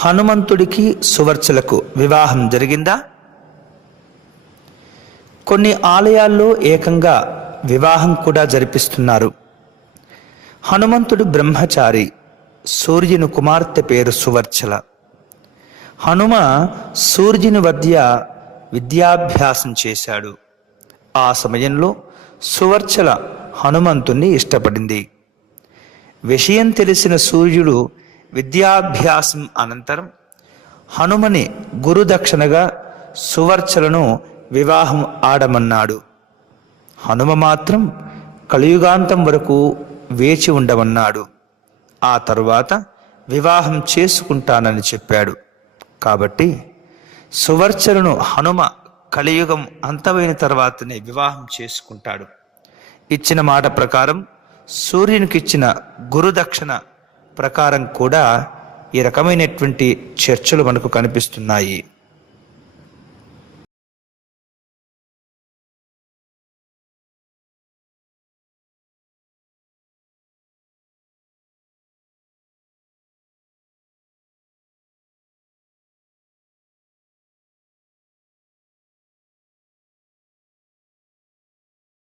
హనుమంతుడికి సువర్చలకు వివాహం జరిగిందా? కొన్ని ఆలయాల్లో ఏకంగా వివాహం కూడా జరిపిస్తున్నారు. హనుమంతుడు బ్రహ్మచారి సూర్యుని కుమార్తె పేరు సువర్చల. హనుమ సూర్యుని వద్య విద్యాభ్యాసం చేశాడు. ఆ సమయంలో సువర్చల హనుమంతుణ్ణి ఇష్టపడింది. విషయం తెలిసిన సూర్యుడు విద్యాభ్యాసం అనంతరం హనుమని గురుదక్షిణగా సువర్చలను వివాహం ఆడమన్నాడు. హనుమ మాత్రం కలియుగాంతం వరకు వేచి ఉండమన్నాడు. ఆ తరువాత వివాహం చేసుకుంటానని చెప్పాడు. కాబట్టి సువర్చలను హనుమ కలియుగం అంతమైన తర్వాతనే వివాహం చేసుకుంటాడు. ఇచ్చిన మాట ప్రకారం సూర్యునికిచ్చిన గురుదక్షిణ ప్రకారం కూడా ఈ రకమైనటువంటి చర్చలు మనకు కనిపిస్తున్నాయి.